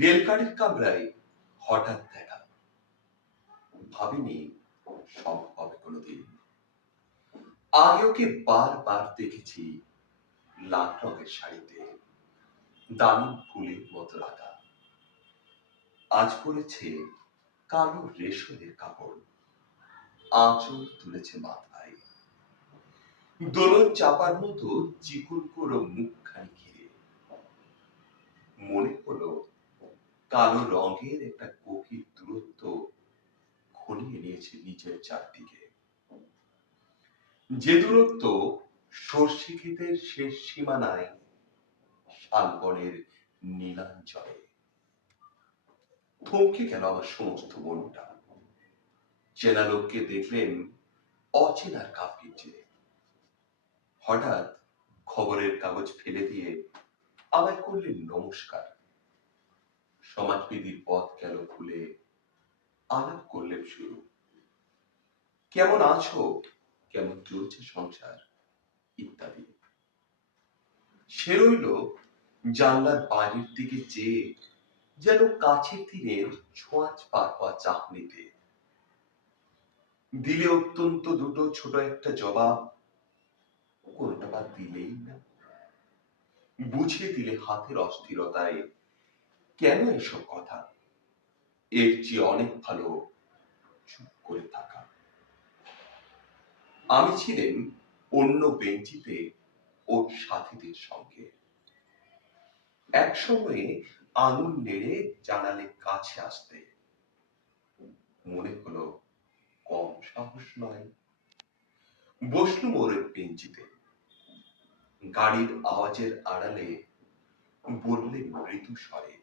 রেলগাড়ির কামরায় হঠাৎ দেখা। ভাবিনি সম্ভব হবে কোনোদিন। আগে ওকে বারবার দেখেছি লাল রঙের শাড়িতে, দামি ফুলের মতো রাখা। আজ পরেছে কালো রেশমের কাপড়, আঁচল তুলেছে মাথায়। দোলন চাপার মতো চিকুন করো মুখখানি ঘিরে মনে হলো কালো রঙের একটা গভীর দূরত্ব ঘনিয়ে নিয়েছে নিচের চারদিকে। যে দূরত্ব সর্ষে ক্ষেতের শেষ সীমানায় শালবনের নীলাঞ্চলে। থমকে গেল আমার সমস্ত মনটা। চেনা লোককে দেখলেন অচেনার কাব্যে হঠাৎ খবরের কাগজ ফেলে দিয়ে আমায় করলেন নমস্কার। সমাজবিধির পথ গেল খুলে আলাপ করলেন শুরু? কেমন আছো? কেমন চলছে সংসার? ইত্যাদি। সে রইল জানলার বাইরের দিকে চেয়ে যেন কাছের দিনের ছোঁয়াচ পার হওয়া চাহনিতে। দিলে অত্যন্ত দুটো ছোট একটা জবাব কোনটা বা দিলেই না। বুঝিয়ে দিলে হাতের অস্থিরতায় কেন এসব কথা? এর চেয়ে অনেক ভালো চুপ করে থাকা। আমি ছিলেন অন্য বেঞ্চিতে ওর সাথীদের সঙ্গে। এক সময়ে আঙুল নেড়ে জানালে কাছে আসতে। মনে হলো কম সাহস নয়। বসলুম ওর বেঞ্চিতে। গাড়ির আওয়াজের আড়ালে বললেন মৃদু স্বরে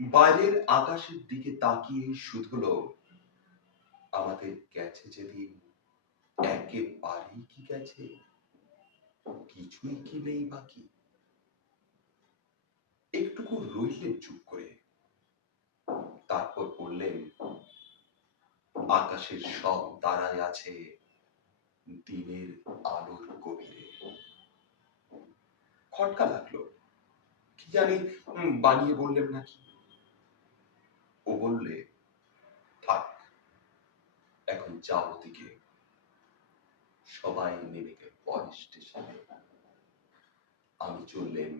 বাইরের আকাশের দিকে তাকিয়ে শুধুলো, আমাদের গেছে যেদিন, একেবারেই কি গেছে? কিছুই কি নেই বাকি? একটুকু রইলেন চুপ করে। তারপর বললেন, আকাশের সব তারায় আছে দিনের আলোর গভীরে। খটকা লাগল। কি জানি বানিয়ে বললেন নাকি? ও বললে, থাক, এখন যাও দিকে সবাই নেমে গেল পরের স্টেশনে। আমি চললেন